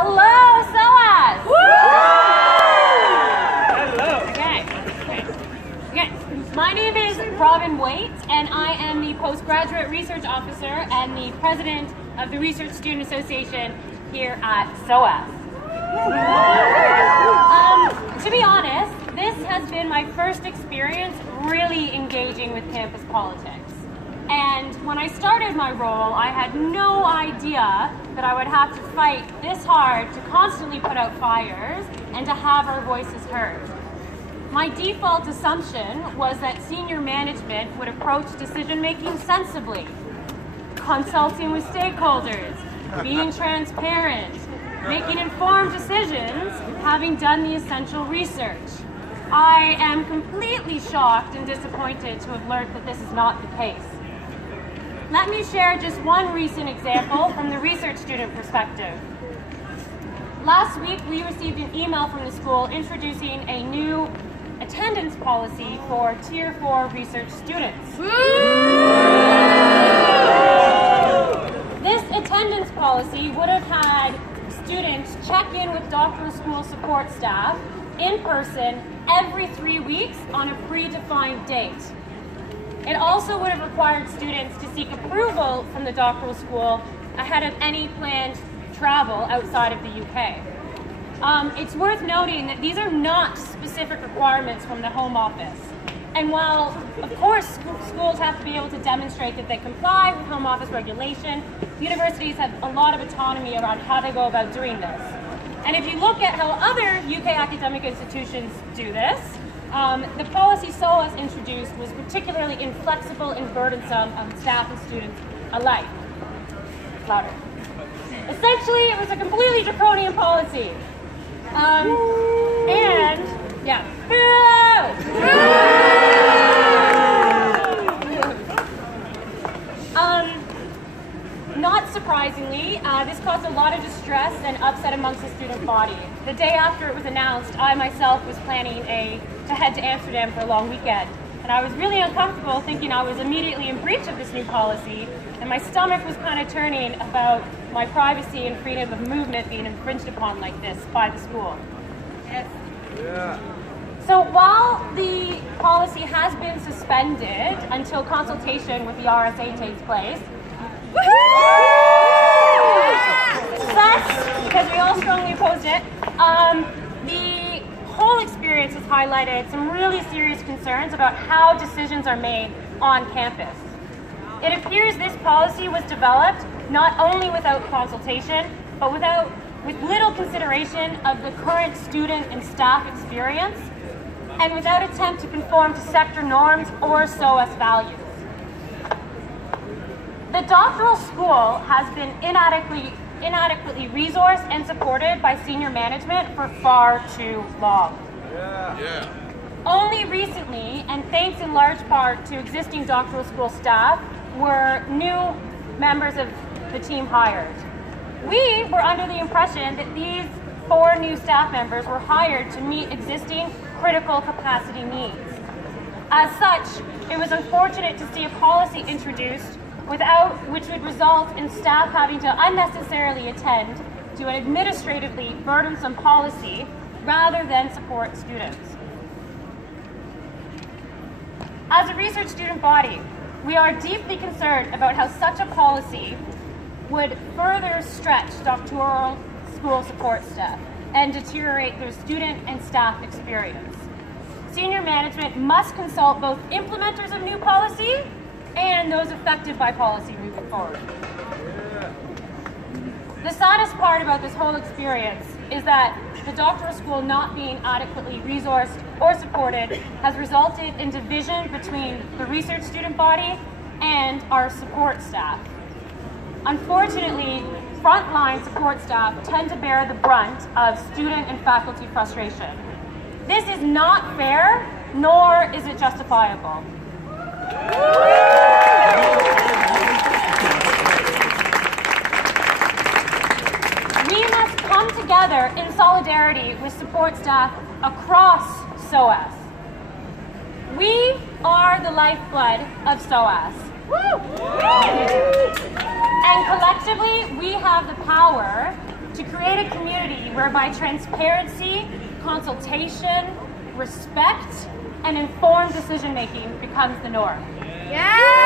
Hello, SOAS! Hello! Okay. My name is Robin Waite, and I am the Postgraduate Research Officer and the President of the Research Student Association here at SOAS. To be honest, this has been my first experience really engaging with campus politics. And when I started my role, I had no idea that I would have to fight this hard to constantly put out fires and to have our voices heard. My default assumption was that senior management would approach decision-making sensibly, consulting with stakeholders, being transparent, making informed decisions, having done the essential research. I am completely shocked and disappointed to have learned that this is not the case. Let me share just one recent example from the research student perspective. Last week, we received an email from the school introducing a new attendance policy for Tier 4 research students. This attendance policy would have had students check in with doctoral school support staff in person every 3 weeks on a predefined date. It also would have required students to seek approval from the doctoral school ahead of any planned travel outside of the UK. It's worth noting that these are not specific requirements from the Home Office. And while, of course, schools have to be able to demonstrate that they comply with Home Office regulation, universities have a lot of autonomy around how they go about doing this. And if you look at how other UK academic institutions do this, the policy SOAS introduced was particularly inflexible and burdensome on staff and students alike. Louder. Essentially, it was a completely draconian policy. Not surprisingly, this caused a lot of distress and upset amongst the student body. The day after it was announced, I myself was planning to head to Amsterdam for a long weekend. And I was really uncomfortable thinking I was immediately in breach of this new policy, and my stomach was kind of turning about my privacy and freedom of movement being infringed upon like this by the school. Yes. Yeah. So while the policy has been suspended until consultation with the RSA takes place, because we all strongly opposed it, the whole experience has highlighted some really serious concerns about how decisions are made on campus. It appears this policy was developed not only without consultation, but with little consideration of the current student and staff experience, and without attempt to conform to sector norms or SOAS values. The doctoral school has been inadequately resourced and supported by senior management for far too long. Yeah. Only recently, and thanks in large part to existing doctoral school staff, were new members of the team hired. We were under the impression that these 4 new staff members were hired to meet existing critical capacity needs. As such, it was unfortunate to see a policy introduced which would result in staff having to unnecessarily attend to an administratively burdensome policy rather than support students. As a research student body, we are deeply concerned about how such a policy would further stretch doctoral school support staff and deteriorate their student and staff experience. Senior management must consult both implementers of new policy and those affected by policy moving forward. The saddest part about this whole experience is that the doctoral school not being adequately resourced or supported has resulted in division between the research student body and our support staff. Unfortunately, frontline support staff tend to bear the brunt of student and faculty frustration. This is not fair, nor is it justifiable. We must come together in solidarity with support staff across SOAS. We are the lifeblood of SOAS. And collectively, we have the power to create a community whereby transparency, consultation, respect, and informed decision-making becomes the norm. Yeah!